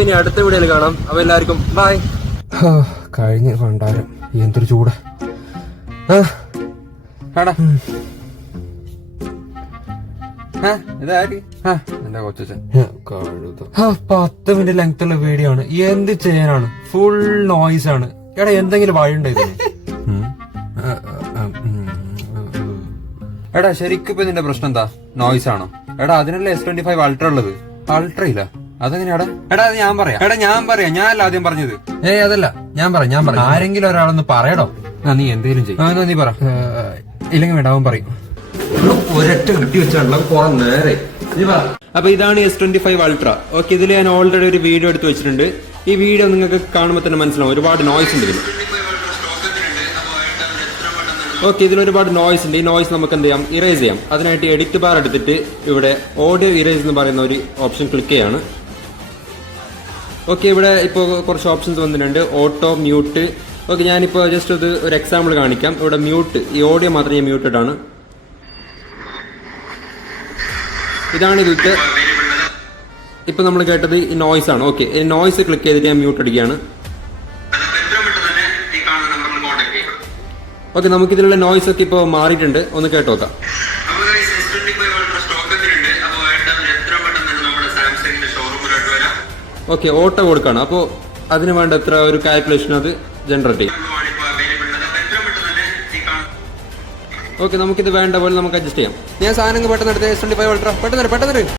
ഇനി അടുത്ത വീഡിയോയിൽ കാണാം. അപ്പൊ എല്ലാവർക്കും ബൈ. കഴിഞ്ഞ പണ്ടാരം എന്തൊരു ചൂട്. എന്റെ കൊച്ചൻ 10 മിനിറ്റ് ലെങ്ത് ഉള്ള വീഡിയോ ആണ്. എന്ത് ചെയ്യാനാണ്? ഫുൾ നോയ്സ് ആണ്. എടാ എന്തെങ്കിലും വഴിയുണ്ടോ ഇതിന്? എടാ ശരിക്കും ഇപ്പൊ ഇതിന്റെ പ്രശ്നം എന്താ? നോയ്സ് ആണോ? എടാ അതിനല്ലേ S25 അൾട്ര ഉള്ളത്. അൾട്ര ഇല്ല, അതെങ്ങനെയാടാ? എടാ അത് ഞാൻ പറയാം. ഞാനല്ല ആദ്യം പറഞ്ഞത്. അതല്ല, ഞാൻ പറയാം. ആരെങ്കിലും ഒരാളൊന്ന് പറയടോ. നീ എന്തേലും ചെയ്യും. നീ പറ. ഇല്ലെങ്കിൽ വേണ്ട, അവൻ പറയും. ഒരൊറ്റ കിട്ടി വെച്ചാണല്ലോ കുറെ നേരെ. അപ്പൊ ഇതാണ് S25 അൾട്ര. ഓക്കെ, ഇതിൽ ഞാൻ ഓൾറെഡി ഒരു വീഡിയോ എടുത്ത് വെച്ചിട്ടുണ്ട്. ഈ വീഡിയോ നിങ്ങൾക്ക് കാണുമ്പോൾ തന്നെ മനസ്സിലാവും, ഒരുപാട് നോയ്സ് ഉണ്ട് ഇതിൽ. ഓക്കെ, ഇതിൽ ഒരുപാട് നോയ്സ് ഉണ്ട്. ഈ നോയ്സ് നമുക്ക് എന്ത് ചെയ്യാം? ഇറേസ് ചെയ്യാം. അതിനായിട്ട് എഡിറ്റ് ബാർ എടുത്തിട്ട് ഇവിടെ ഓഡിയോ ഇറേസ് എന്ന് പറയുന്ന ഒരു ഓപ്ഷൻ ക്ലിക്ക് ചെയ്യാണ്. ഓക്കെ, ഇവിടെ ഇപ്പോൾ കുറച്ച് ഓപ്ഷൻസ് വന്നിട്ടുണ്ട്. Auto, mute. ഓക്കെ, ഞാനിപ്പോൾ ജസ്റ്റ് ഒരു എക്സാമ്പിൾ കാണിക്കാം. ഇവിടെ മ്യൂട്ട്, ഈ ഓഡിയോ മാത്രം ഞാൻ മ്യൂട്ടഡ് ആണ്. ഇതാണ് ഇതിലത്തെ. ഇപ്പൊ നമ്മൾ കേട്ടത് ഈ നോയ്സ് ആണ്. ഓക്കെ, ഈ നോയ്സ് ക്ലിക്ക് ചെയ്തിട്ട് ഞാൻ മ്യൂട്ട് അടിക്കുകയാണ്. ഓക്കെ, നമുക്കിതിലുള്ള നോയ്സ് ഒക്കെ ഇപ്പോൾ മാറിയിട്ടുണ്ട്. ഒന്ന് കേട്ട് നോക്കാം. ഓക്കെ, ഓട്ടോ കൊടുക്കാണ്. അപ്പോൾ അതിന് വേണ്ട എത്ര ഒരു കാൽക്കുലേഷൻ അത് ജനറേറ്റ് ചെയ്യും. ഓക്കെ, നമുക്കിത് വേണ്ട പോലെ നമുക്ക് അഡ്ജസ്റ്റ് ചെയ്യാം. ഞാൻ സാധനങ്ങൾ പെട്ടെന്ന് എടുത്ത് S25 അൾട്ര പെട്ടെന്ന്